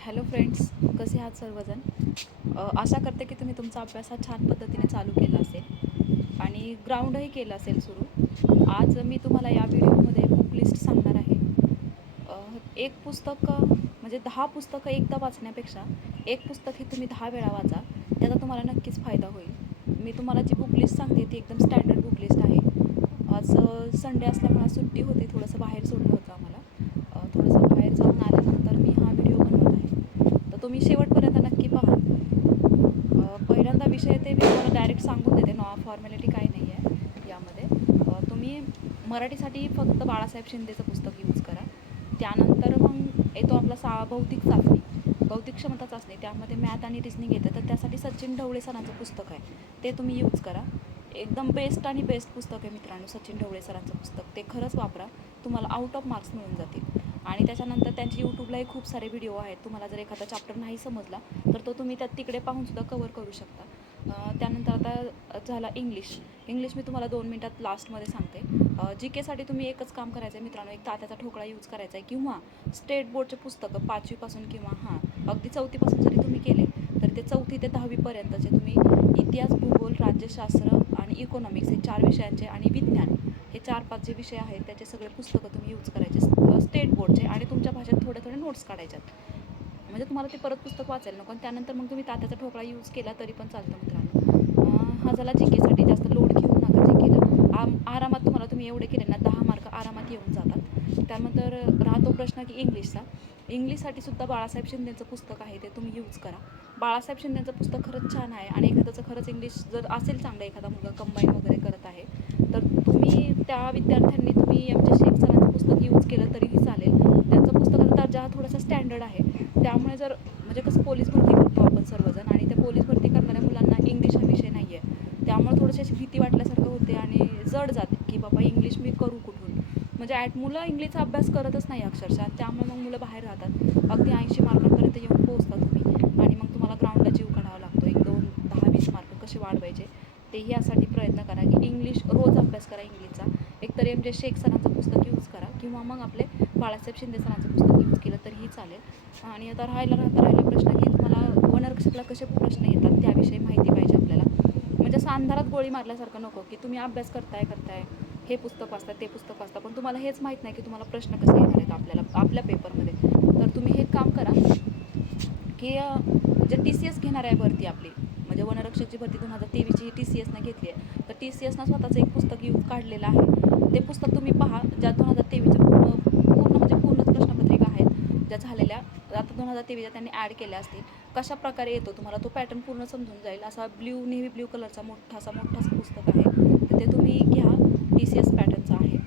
Hello friends कसे आहात सर्वजण? आशा करते की तुम्ही तुमचा अभ्यास हा छान पद्धतीने चालू केला असेल आणि ग्राउंडही केलं असेल सुरू. आज मी तुम्हाला या व्हिडिओमध्ये बुक लिस्ट सांगणार आहे. एक पुस्तक म्हणजे दहा पुस्तकं एकदा वाचण्यापेक्षा एक पुस्तक हे तुम्ही दहा वेळा वाचा त्याचा तुम्हाला नक्कीच फायदा होईल. मी तुम्हाला जी बुक लिस्ट सांगते ती एकदम स्टँडर्ड बुक लिस्ट आहे. आज संडे असल्यामुळे सुट्टी होती थोडंसं बाहेर सोडलं होतं आम्हाला अ, थोडंसं बाहेर जाऊन आल्यानंतर मी हा व्हिडिओ बनवत आहे तर तुम्ही शेवटपर्यंत नक्की पहा. पहिल्यांदा विषय ते मी तुम्हाला डायरेक्ट सांगून देते. नॉ फॉर्मॅलिटी काही नाही आहे यामध्ये तुम्ही मराठीसाठी फक्त बाळासाहेब शिंदेचं पुस्तक यूज करा. त्यानंतर मग येतो आपला सा भौतिक चाचणी. भौतिक क्षमता चाचणी. त्यामध्ये मॅथ आणि रिझनिंग येतं. तर त्यासाठी सचिन ढवळे सरांचं पुस्तक आहे. ते तुम्ही यूज करा. एकदम बेस्ट आणि बेस्ट पुस्तक आहे मित्रांनो सचिन ढवळे सरांचं पुस्तक. ते खरंच वापरा. तुम्हाला आउट ऑफ मार्क्स मिळून जातील. आणि त्याच्यानंतर त्यांचे यूट्यूबलाही खूप सारे व्हिडिओ आहेत. तुम्हाला जर एखादा चॅप्टर नाही समजला तर तो तुम्ही त्यात तिकडे पाहूनसुद्धा कवर करू शकता. त्यानंतर आता झाला इंग्लिश इंग्लिश मी तुम्हाला दोन मिनटात लास्टमध्ये सांगते. जी केसाठी तुम्ही एकच काम करायचं आहे मित्रांनो एक तात्याचा ठोकळा यूज करायचा आहे किंवा स्टेट बोर्डचे पुस्तकं पाचवीपासून किंवा हां अगदी चौथीपासून जरी तुम्ही केले तर ते चौथी ते दहावीपर्यंतचे तुम्ही इतिहास भूगोल राज्यशास्त्र आणि इकॉनॉमिक्स हे चार विषयांचे आणि विज्ञान हे चार पाच जे विषय आहेत त्याचे सगळे पुस्तकं तुम्ही यूज करायचे. स्टेट बोर्डचे आणि तुमच्या भाषेत थोडे थोडे नोट्स काढायच्यात. म्हणजे तुम्हाला ते परत पुस्तक वाचायला नको आणि त्यानंतर मग तुम्ही तात्याचा ठोकळा यूज केला तरी पण चालतं मित्रांनो. हा झाला जी केसाठी जास्त लोड घेऊ नका जी केलं आम आरामात तुम्हाला तुम्ही एवढे केले ना दहा मार्क आरामात येऊन जातात. त्यानंतर राहतो प्रश्न की इंग्लिशचा. इंग्लिशसाठी सुद्धा बाळासाहेब शिंदेचं पुस्तक आहे ते तुम्ही यूज करा. बाळासाहेब शिंदेचं पुस्तक खरंच छान आहे आणि एखाद्याचं खरंच इंग्लिश जर असेल चांगलं एखादा मुलगा कंबाईन वगैरे करत आहे तर तुम्ही त्या विद्यार्थ्यांनी तुम्ही एम शेख सरांचं पुस्तक यूज केलं तरीही चालेल. त्यांचं पुस्तकाचा दर्जा हा थोडासा स्टँडर्ड आहे त्यामुळे जर म्हणजे कसं पोलीस भरती करतो आपण सर्वजण आणि त्या पोलीस भरती करणाऱ्या मुलांना इंग्लिश हा विषय नाही आहे त्यामुळे थोडीशी अशी भीती वाटल्यासारखं होते आणि जड जाते. की बाबा इंग्लिश मी करू कुठून? म्हणजे ॲट मुलं इंग्लिशचा अभ्यास करतच नाही अक्षरशः. त्यामुळे मग मुलं बाहेर राहतात. अगदी ऐंशी मार्कांपर्यंत येऊन पोहोचता तुम्ही. आणि मग तुम्हाला ग्राउंडला जीव काढावा लागतो. एक दोन दहा वीस मार्क कसे वाढवायचे? तेही यासाठी प्रयत्न करा की इंग्लिश रोज अभ्यास करा इंग्लिशचा. एकतर एम जे शेख सरांचं पुस्तक यूज करा किंवा मग आपले बाळासाहेब शिंदे सरांचं पुस्तक यूज केलं तरीही चालेल. आणि आता राहायला राहता राहिला प्रश्न की तुम्हाला वनरक्षकला कसे प्रश्न येतात त्याविषयी माहिती पाहिजे आपल्याला. असं अंधारात गोळी मारल्यासारखं नको की तुम्ही अभ्यास करताय करताय हे पुस्तक वाचता ते पुस्तक वाचता पण तुम्हाला हेच माहीत नाही की तुम्हाला प्रश्न कसे येणार आहेत आपल्याला आपल्या पेपरमध्ये. तर तुम्ही हे काम करा की जे टी सी एस घेणार आहे भरती आपली म्हणजे वनरक्षकची भरती दोन हजार तेवीसची टी सी एसनं घेतली आहे. तर टी सी एसनं स्वतःचं एक पुस्तक यूज काढलेलं आहे. ते पुस्तक तुम्ही पहा ज्या दोन हजार तेवीसच्या पूर्ण पूर्ण म्हणजे पूर्णच प्रश्नपत्रिका आहेत ज्या झालेल्या दोन हजार तेवीसच्या त्यांनी ॲड केल्या असतील. कशा प्रकारे येतो तुम्हाला? तो पॅटर्न पूर्ण समजून जाईल. असा ब्ल्यू नेव्ही ब्ल्यू कलरचा मोठासा मोठासा पुस्तक आहे. तर ते तुम्ही घ्या. टी सी एस पॅटर्नचं आहे.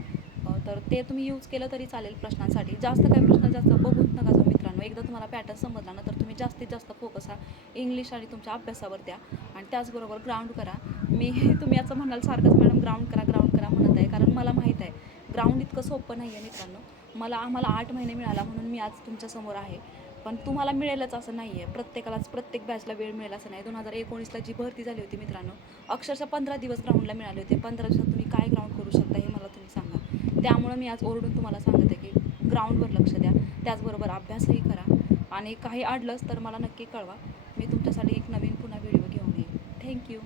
तर ते तुम्ही यूज केलं तरी चालेल प्रश्नांसाठी. जास्त काही प्रश्न जास्त बघूत नका जाऊ मित्रांनो. एकदा तुम्हाला पॅटर्न समजला ना तर तुम्ही जास्तीत जास्त फोकस हा इंग्लिश आणि तुमच्या अभ्यासावर द्या. आणि त्याचबरोबर ग्राउंड करा. मी तुम्ही असं म्हणाल सारखंच मॅडम ग्राउंड करा ग्राउंड करा म्हणत आहे. कारण मला माहीत आहे ग्राउंड इतकं सोपं नाही आहे मित्रांनो. मला आम्हाला आठ महिने मिळाला म्हणून मी आज तुमच्यासमोर आहे. पण तुम्हाला मिळेलच असं नाही आहे प्रत्येकालाच प्रत्येक बॅचला वेळ मिळेल असं नाही. दोन हजार एकोणीसला जी भरती झाली होती मित्रांनो अक्षरशः पंधरा दिवस ग्राउंडला मिळाले होते. पंधरा दिवसात तुम्ही काय ग्राउंड करू शकता हे मला तुम्ही सांगा. त्यामुळं मी आज ओरडून तुम्हाला सांगत आहे की ग्राउंडवर लक्ष द्या. त्याचबरोबर अभ्यासही करा. आणि काही अडलंच तर मला नक्की कळवा. मी तुमच्यासाठी एक नवीन पुन्हा व्हिडिओ घेऊन येईन थँक्यू